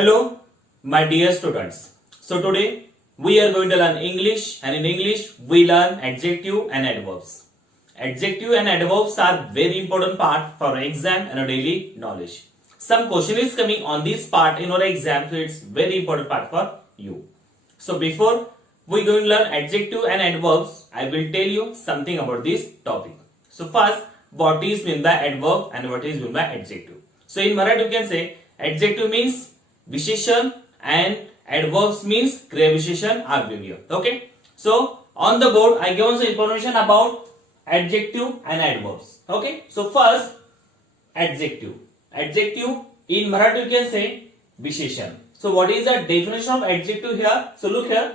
Hello, my dear students. So today we are going to learn English, and in English we learn adjective and adverbs. Adjective and adverbs are very important part for exam and daily knowledge. Some question is coming on this part in our exam, so it's very important part for you. So before we going to learn adjective and adverbs, I will tell you something about this topic. So first, what is meant by adverb and what is meant by adjective. So in Marathi you can say adjective means विशेषण and adverbs means क्रिया विशेषण अव्यय. Okay. So on the board I given some information about adjective and adverbs. Okay. So first adjective. Adjective in Marathi you can say विशेषण. So what is the definition of adjective here? So look here.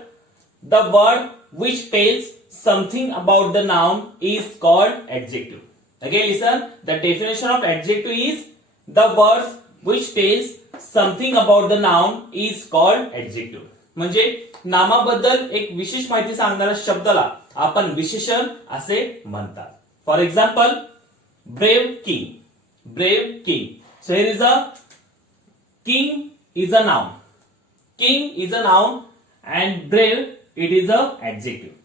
The word which tells something about the noun is called adjective. Again listen. The definition of adjective is the words which tells something about the noun is called adjective. म्हणजे नामाबद्दल एक विशेष माहिती सांगणाऱ्या शब्दाला आपण विशेषण असे म्हणतात. For example brave king. Brave king. So here is a king is a noun. King is a noun and brave it is a adjective.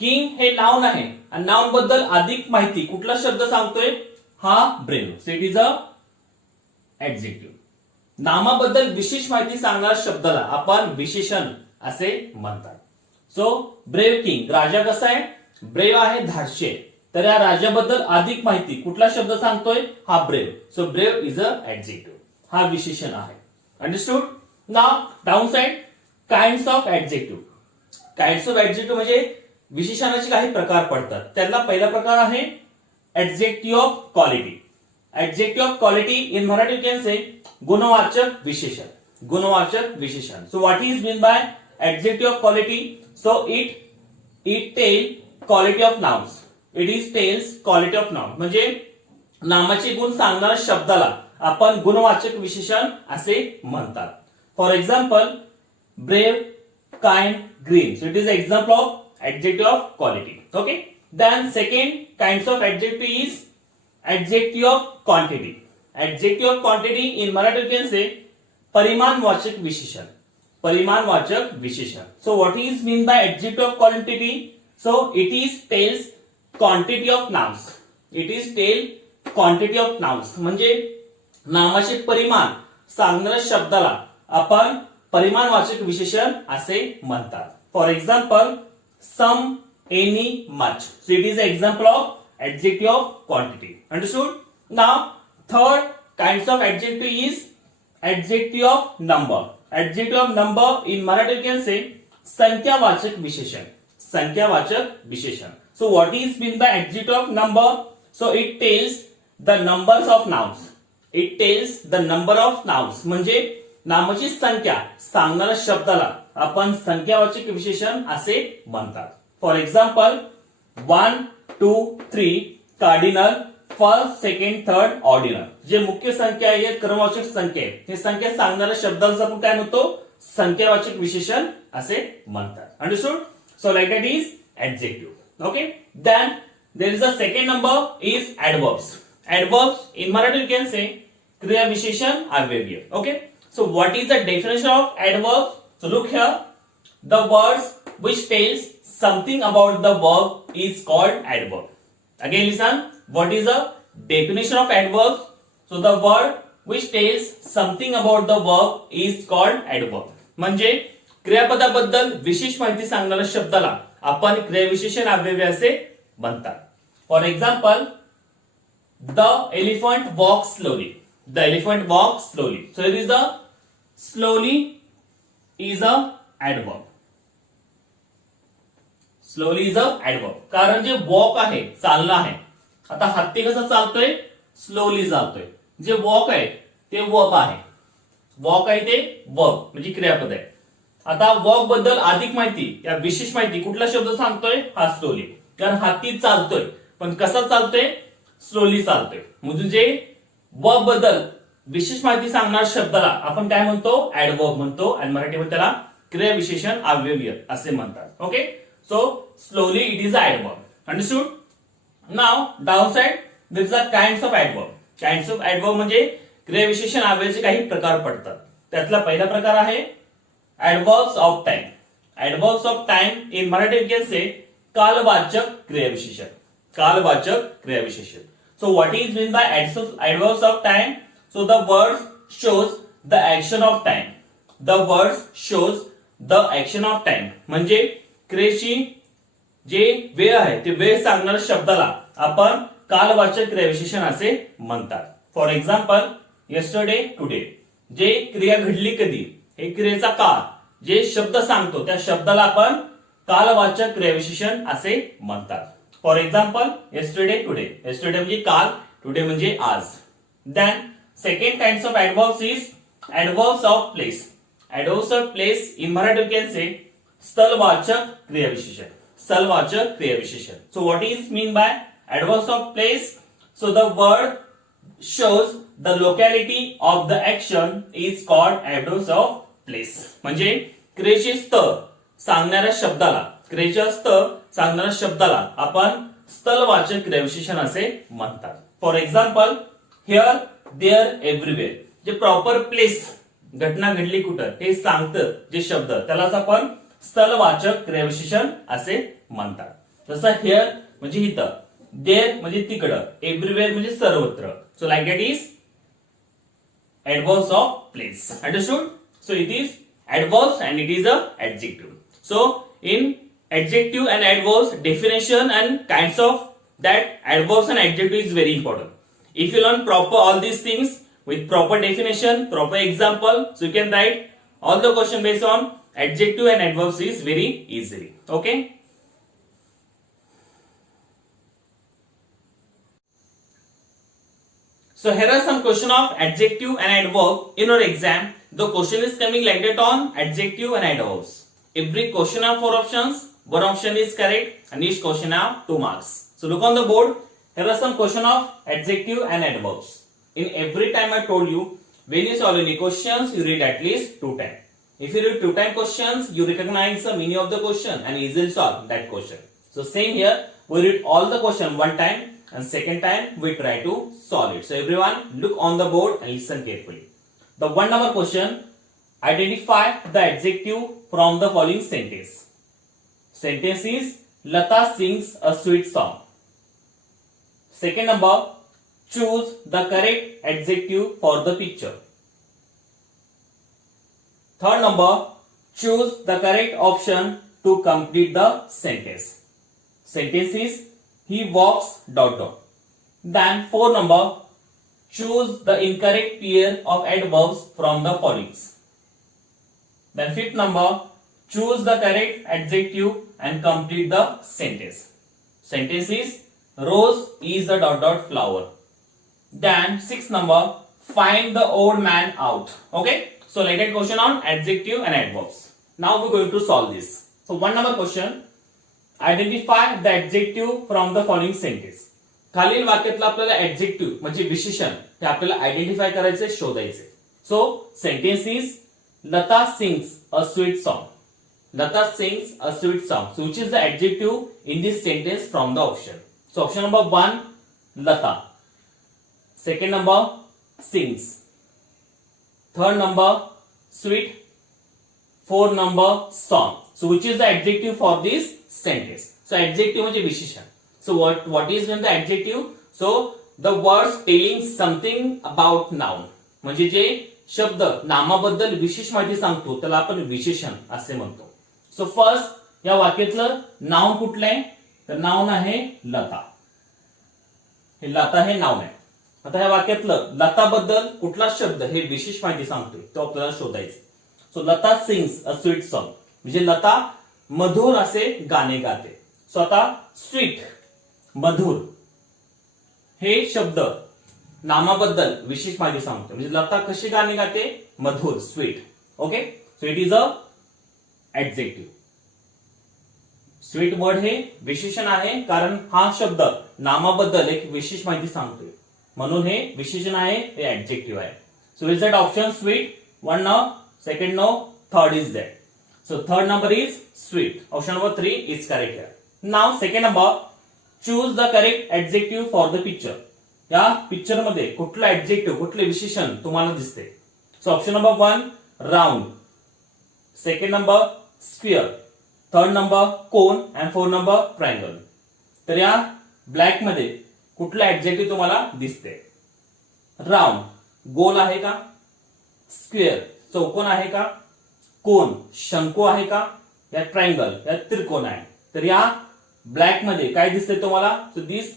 King हे नाउन आहे आणि नाउन बद्दल अधिक माहिती कुठला शब्द सांगतोय हा brave. So it is a adjective. नामाबद्दल विशेष माहिती सांगणाऱ्या शब्दाला आपण विशेषण असे म्हणतात. So brave king. राजा कसा आहे? ब्रेव आहे, धाडशी. तर या राजाबद्दल अधिक माहिती कुठला शब्द सांगतोय हा brave. So brave is a adjective. हा विशेषण आहे. Understood. Now down side kinds of adjective. Kinds of adjective म्हणजे विशेषणाचे काही प्रकार पडतात. त्यातला पहिला प्रकार आहे adjective of quality. Adjective of quality in Marathi you can say गुणवाचक विशेषण. गुणवाचक विशेषण. So what is mean by adjective of quality? So it tell quality of nouns. It is tells quality of noun. म्हणजे नामाचे गुण सांगणाऱ्या शब्दाला आपण गुणवाचक विशेषण असे म्हणतात. For example brave, kind, green. So it is example of adjective of quality. Okay. Then second kinds of adjective is adjective of quantity. Adjective of quantity in Marathi you can say परिमाणवाचक विशेषण. परिमाणवाचक विशेषण. So what is mean by adjective of quantity? So it is tells quantity of nouns. It is tell quantity of nouns. म्हणजे नामाचे परिमाण सांगणाऱ्या शब्दाला आपण परिमाणवाचक विशेषण असे म्हणतात. For example some, any, much. So it is an example of adjective of quantity. Understood? Now third kinds of adjective is adjective of number. Adjective of number in Marathi you can say संख्यावाचक विशेषण. संख्यावाचक विशेषण. So what is mean by adjective of number? So it tells the numbers of nouns. It tells the number of nouns. म्हणजे नामाची संख्या सांगणाऱ्या शब्दाला आपण संख्यावाचक विशेषण असे म्हणतात. For example 1, 2, 3 cardinal, first, second, third ordinal. जे मुख्य संख्या आहे, क्रमवाचक संख्या आहे, हे संख्या सांगणाऱ्या शब्दाला आपण काय म्हणतो? संख्यावाचक विशेषण असे म्हणतात. Understood? So like that is adjective. Okay. Then there is a second number is adverbs. Adverbs in Marathi you can say क्रिया विशेषण अव्यय. Okay. So what is the definition of adverbs? So look here. The words which tells something about the verb is called adverb. Again listen, what is the definition of adverb? So the word which tells something about the verb is called adverb. म्हणजे क्रियापदाबद्दल विशेष माहिती सांगणाऱ्या शब्दाला आपण क्रियाविशेषण अव्यय असे म्हणतात. For example the elephant walk slowly. The elephant walk slowly. So it is the slowly is a adverb. Slowly is a adverb. कारण जे वॉक आहे, चालणं आहे. आता हत्ती कसं चालतोय? स्लोली चालतोय. जे वॉक आहे ते वर्ब आहे. वॉक आहे ते वर्ब म्हणजे क्रियापद आहे. आता वॉक बद्दल अधिक माहिती, या विशेष माहिती कुठला शब्द सांगतोय? हा स्लोली. कारण हत्ती चालतोय, पण कसा चालतोय? स्लोली चालतोय. म्हणजे जे वर्ब बद्दल विशेष माहिती सांगणाऱ्या शब्दाला आपण काय म्हणतो? ऍडवर्ब म्हणतो. आणि मराठीमध्ये त्याला क्रिया विशेषण अव्यय असे म्हणतात. Okay. So slowly it is adverb. Understood? Now downside there is a kinds of adverb. Kinds of adverb म्हणजे क्रियाविशेषण अव्ययाचे काही प्रकार पडतात. त्यातला पहिला प्रकार आहे adverbs of time. Adverbs of time in Marathi we can say कालवाचक क्रियाविशेषण. कालवाचक क्रियाविशेषण. So what is meant by adverbs of time? So the word shows the action of time. The word shows the action of time. म्हणजे क्रियेची जे वेळ आहे ते वेळ सांगणाऱ्या शब्दाला आपण कालवाचक क्रियाविशेषण असे म्हणतात. For example yesterday, today. जे क्रिया घडली कधी हे क्रियेचा काळ जे शब्द सांगतो त्या शब्दाला आपण कालवाचक क्रियाविशेषण असे म्हणतात. For example yesterday, today. yesterday म्हणजे काल, टुडे म्हणजे आज. Then second kinds of adverbs is adverbs of place. Adverbs of place in Marathi we can say स्थलवाचक क्रियाविशेषण. स्थलवाचक क्रियाविशेषण. So what is mean by adverbs of place? So the word shows the locality of the action is called adverbs of place. म्हणजे क्रियेचे स्थळ सांगणाऱ्या शब्दाला क्रियेचे स्थळ सांगणाऱ्या शब्दाला आपण स्थलवाचक क्रियाविशेषण असे म्हणतात. For example here, there, everywhere. जे प्रॉपर प्लेस घटना घडली कुठं हे सांगतं जे शब्द त्यालाच आपण स्थलवाचक क्रियाविशेषण असे म्हणतात. जसं हिअर म्हणजे इथं, देअर म्हणजे तिकडं, एव्हरीवेअर म्हणजे सर्वत्र. So like that is adverbs of place. Understood? So it is adverbs and it is a adjective. So in adjective and adverbs definition and kinds of that adverbs and adjective is very important. If you learn proper all these things with proper definition, proper example, so you can write all the question based on adjective and adverbs is very easily. Okay? So here are some question of adjective and adverb in our exam. The question is coming like that on adjective and adverbs. Every question have 4 options. One option is correct and each question have 2 marks. So look on the board. Here are some question of adjective and adverbs. In every time I told you, when you solve any questions, you read at least 2 times. If you read 2 times questions, you recognize the meaning of the question and easily solve that question. So same here, we read all the question 1 time and second time we try to solve it. So everyone look on the board and listen carefully. The 1 number question, identify the adjective from the following sentence. Sentence is Lata sings a sweet song. Second number, choose the correct adjective for the picture. Third number, choose the correct option to complete the sentence. Sentence is he walks ... Then 4 number, choose the incorrect pair of adverbs from the following. Then 5th number, choose the correct adjective and complete the sentence. Sentence is Rose is a ... flower. Then 6th number, find the old man out. Okay? So like that question on adjective and adverbs. Now we're going to solve this. So 1 number question, identify the adjective from the following sentence. खालील वाक्यातलं आपल्याला adjective म्हणजे विशेषण ते आपल्याला identify करायचे, शोधायचे. So sentence is Lata sings a sweet song. Lata sings a sweet song. So which is the adjective in this sentence from the option. So option number 1 Lata, second number sings, third number sweet, fourth number song. So which is the adjective for this sentence. So adjective म्हणजे विशेषण. So what is when the adjective? So the words telling something about noun. म्हणजे जे शब्द नामाबद्दल विशेष माहिती सांगतो त्याला आपण विशेषण असे म्हणतो. सो फर्स्ट या वाक्यातलं नाउन कुठलं आहे तर नाउन आहे लता. हे लता हे नाउन आहे. आता या वाक्यातलं लता बद्दल कुठला शब्द हे विशेष माहिती सांगतोय तो आपल्याला शोधायचं. So Lata sings a sweet song म्हणजे लता मधुर असे गाणे गाते. सो आता स्वीट मधुर हे शब्द नामाबद्दल विशेष माहिती सांगतो म्हणजे लता कशी गाणी गाते मधुर sweet. Okay, so it is a adjective. Sweet word हे विशेषण आहे कारण हा शब्द नामाबद्दल एक विशेष माहिती सांगतोय म्हणून हे विशेषण आहे, हे ऍडजेक्टिव्ह आहे. So is that option sweet? 1 no, second no, third is that. So third number is sweet. Option number 3 is correct here. Now second number, choose the correct adjective for the picture. या picture मध्ये कुठलं adjective कुठले विशेषण तुम्हाला दिसते. So option number 1 round, second number square, third number cone and fourth number triangle. तर या black मध्ये कुठलं ऍडजेक्टिव्ह तुम्हाला दिसते? राउंड गोल आहे का? स्क्वेअर चौकोन आहे का? कोन शंकू आहे का? या ट्रायंगल या त्रिकोण आहे. तर या ब्लॅक मध्ये काय दिसते तुम्हाला? So this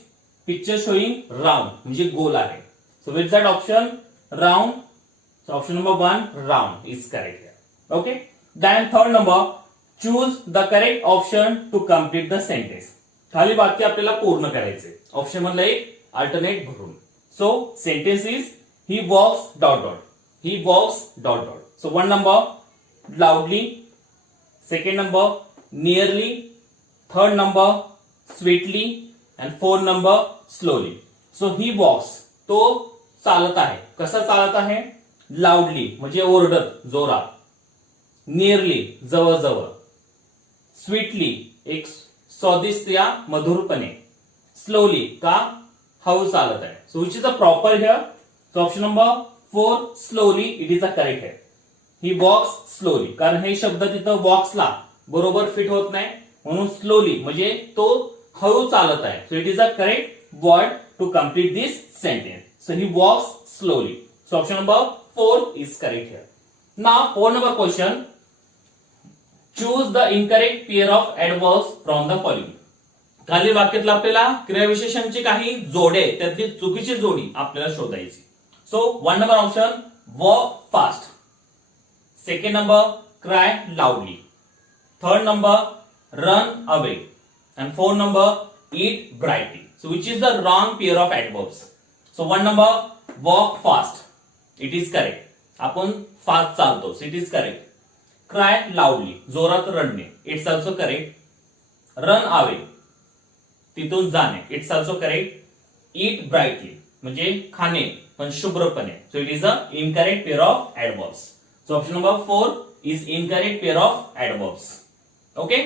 picture showing round म्हणजे गोल आहे. So which that option? Round. So option number 1 round is correct here. Okay. Then third number, choose the correct option to complete the sentence. खाली वाक्य आपल्याला पूर्ण करायचे. ऑप्शन मधला एक अल्टरनेट भरून. So sentence is he walks dot dot, he walks dot dot. So 1 number loudly, second number nearly, third number sweetly and fourth number slowly. So he walks तो चालत आहे. कसा चालत आहे? लाउडली म्हणजे ओरडत जोरात, नियरली जवळजवळ, स्वीटली एक स्वादिष्ट या मधुरपणे, स्लोली का हळू चालत आहे. So which is a proper here? So option number 4 slowly it is a correct आहे. ही वॉक्स स्लोली, कारण हे शब्द तिथं वॉक्सला बरोबर फिट होत नाही म्हणून स्लोली म्हणजे तो हळू चालत आहे. So it is a correct word to complete this sentence. So he walks slowly. So option number 4 is correct here. Now 4 number question, choose the incorrect pair of adverbs from the following. खाली वाक्यातला आपल्याला क्रियाविशेषणची काही जोडे आहेत, त्यातली चुकीची जोडी आपल्याला शोधायची. So 1 number option walk fast, second number cry loudly, third number run away and fourth number eat brightly. So which is the wrong pair of adverbs? So 1 number walk fast it is correct. आपण fast चालतो, so it is correct. Cry loudly जोरात रडणे, it's also correct. Run away तिथून जाणे, it's also correct. Eat brightly म्हणजे खाणे पण शुभ्रपणे. So it is a incorrect pair of adverbs. So option number 4 is incorrect pair of adverbs. Okay.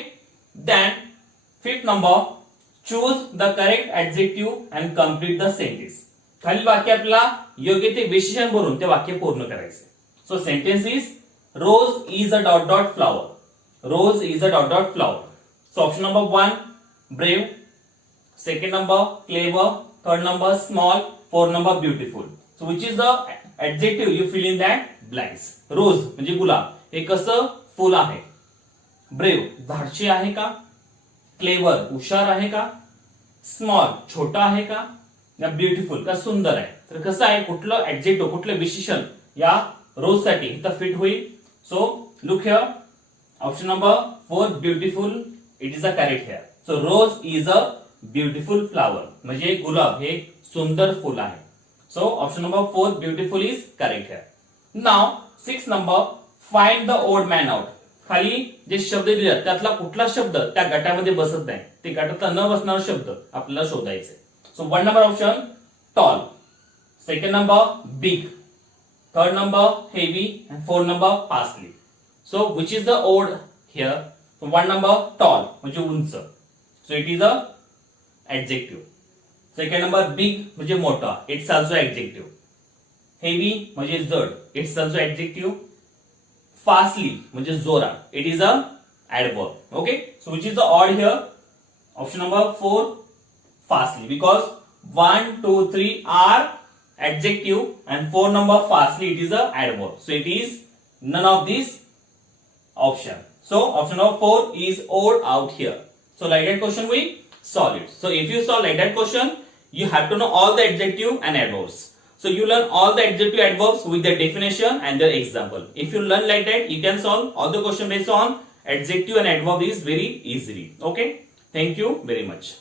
Then fifth number, choose the correct adjective and complete the sentence. खालील वाक्य आपल्याला योग्य ते विशेषण भरून ते वाक्य पूर्ण करायचे. So sentence is rose is a dot dot flower, rose is a dot dot flower. So option number 1 brave, second number clever, third number small, fourth number beautiful. So which is the adjective you fill in that blanks? रोज म्हणजे गुलाब, हे कसं फुल आहे. Brave धाडशी आहे का? Clever हुशार आहे का? स्मॉल छोटा आहे का? या ब्युटिफुल का सुंदर आहे. तर कसं आहे, कुठलं ऍडजेक्टिव्ह कुठलं विशेषण या रोज साठी इथं फिट होईल. So look here, option number 4 beautiful it is a correct here. So rose is a beautiful flower म्हणजे गुलाब हे सुंदर फुल आहे. So option number 4 beautiful is correct here. Now 6 number, find the odd man out. खाली जे शब्द दिले त्यातला कुठला शब्द त्या गटामध्ये बसत नाही, ते गटातला न बसणारा शब्द आपल्याला शोधायचे. So 1 number option tall, second number big, third number heavy and fourth number parsley. So which is the odd here? 1 number tall म्हणजे उंच, so it is a adjective. Second number big म्हणजे मोठा, इट्स ऑल्सो ऍडजेक्टिव्ह. हेवी म्हणजे जड, it's also adjective. Fastly म्हणजे जोरात, it is a adverb. Okay. So which is the odd here? Option number 4 fastly, because 1, 2, 3 are adjective and 4 number fastly it is a adverb. So it is none of this option. So option number 4 is odd out here. So like that question we solve it. So if you solve like that question, you have to know all the adjective and adverbs. So you learn all the adjective adverbs with their definition and their example. If you learn like that, you can solve all the question based on adjective and adverb is very easily. Okay. Thank you very much.